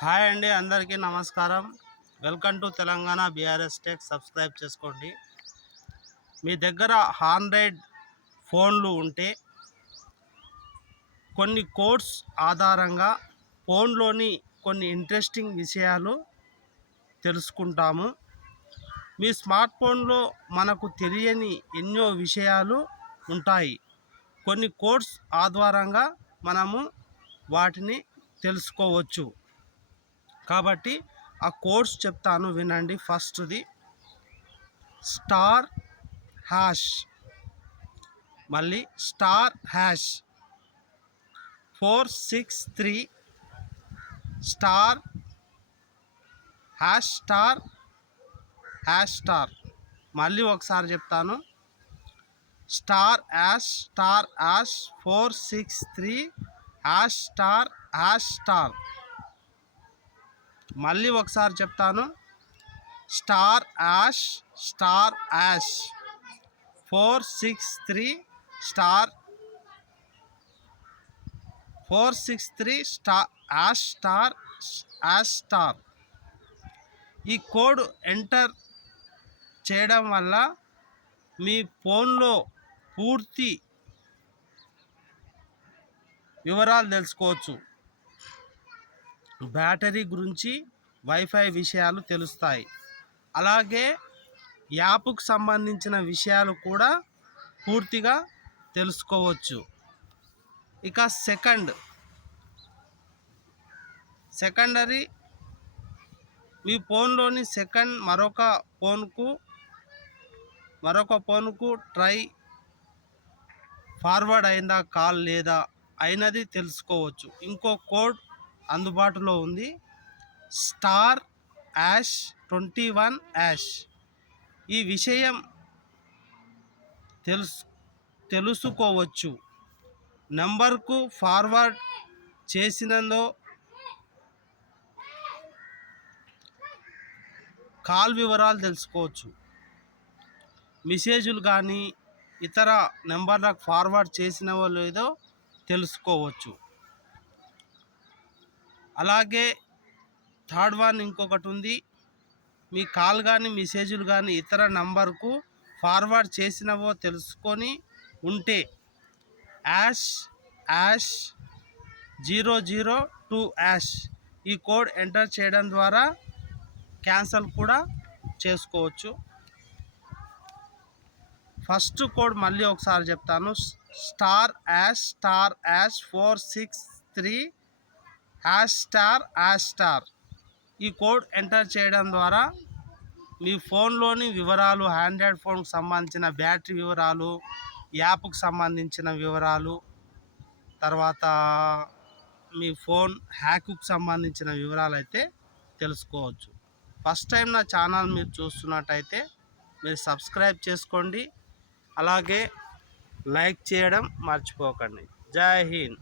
Hi అండి అందరికీ నమస్కారం. Welcome to Telangana BRS tech. Subscribe చేసుకోండి. మీ దగ్గర ఆండ్రాయిడ్ ఫోన్లు ఉంటే కొన్ని కోడ్స్ ఆధారంగా ఫోన్లోని కొన్ని ఇంట్రెస్టింగ్ విషయాలు తెలుసుకుంటాము. మీ స్మార్ట్ ఫోన్లో మనకు తెలియని ఎన్నో విషయాలు ఉంటాయి. కొన్ని కోడ్స్ ఆధారంగా మనము వాటిని తెలుసుకోవచ్చు. కాబట్టి ఆ కోడ్స్ చెప్తాను వినండి. ఫస్ట్ది స్టార్ హ్యాష్. మళ్ళీ star hash. Four six three star hash star hash star. మళ్ళీ ఒకసారి చెప్తాను. Star hash star hash four six three hash star hash star. మళ్ళీ ఒకసారి చెప్తాను. Star hash star hash. Four six three star. Four six three star hash star hash star. ఈ code enter చేయడం వల్ల మీ ఫోన్లో పూర్తి వివరాలు తెలుసుకోవచ్చు. బ్యాటరీ గురించి వైఫై విషయాలు తెలుస్తాయి. అలాగే యాప్కు సంబంధించిన విషయాలు కూడా పూర్తిగా తెలుసుకోవచ్చు. ఇక సెకండ్. సెకండరీ మీ ఫోన్లోని సెకండ్ మరొక ఫోన్కు మరొక ఫోన్కు ట్రై ఫార్వర్డ్ అయిందా కాల్ లేదా అయినది తెలుసుకోవచ్చు. ఇంకో కోడ్ అందుబాటులో ఉంది. Star hash twenty one hash. ఈ విషయం తెలుసు తెలుసుకోవచ్చు. నెంబర్కు ఫార్వర్డ్ చేసినందో కాల్ వివరాలు తెలుసుకోవచ్చు. మెసేజ్లు కానీ ఇతర నెంబర్లకు ఫార్వర్డ్ చేసినవో లేదో తెలుసుకోవచ్చు. అలాగే థర్డ్ వన్ ఇంకొకటి ఉంది. మీ కాల్ కానీ మెసేజ్లు కానీ ఇతర నంబర్కు ఫార్వర్డ్ చేసినవో తెలుసుకొని ఉంటే hash hash zero zero two hash ఈ కోడ్ ఎంటర్ చేయడం ద్వారా క్యాన్సల్ కూడా చేసుకోవచ్చు. ఫస్ట్ కోడ్ మళ్ళీ ఒకసారి చెప్తాను. Star hash star hash four six three hash star hash star. ఈ కోడ్ ఎంటర్ చేయడం ద్వారా మీ ఫోన్లోని వివరాలు ఆండ్రాయిడ్ ఫోన్కి సంబంధించిన బ్యాటరీ వివరాలు యాప్కి సంబంధించిన వివరాలు తర్వాత మీ ఫోన్ హ్యాక్కు సంబంధించిన వివరాలు అయితే తెలుసుకోవచ్చు. ఫస్ట్ టైం నా ఛానల్ మీరు చూస్తున్నట్టయితే మీరు సబ్స్క్రైబ్ చేసుకోండి. అలాగే లైక్ చేయడం మర్చిపోకండి. జై హింద్.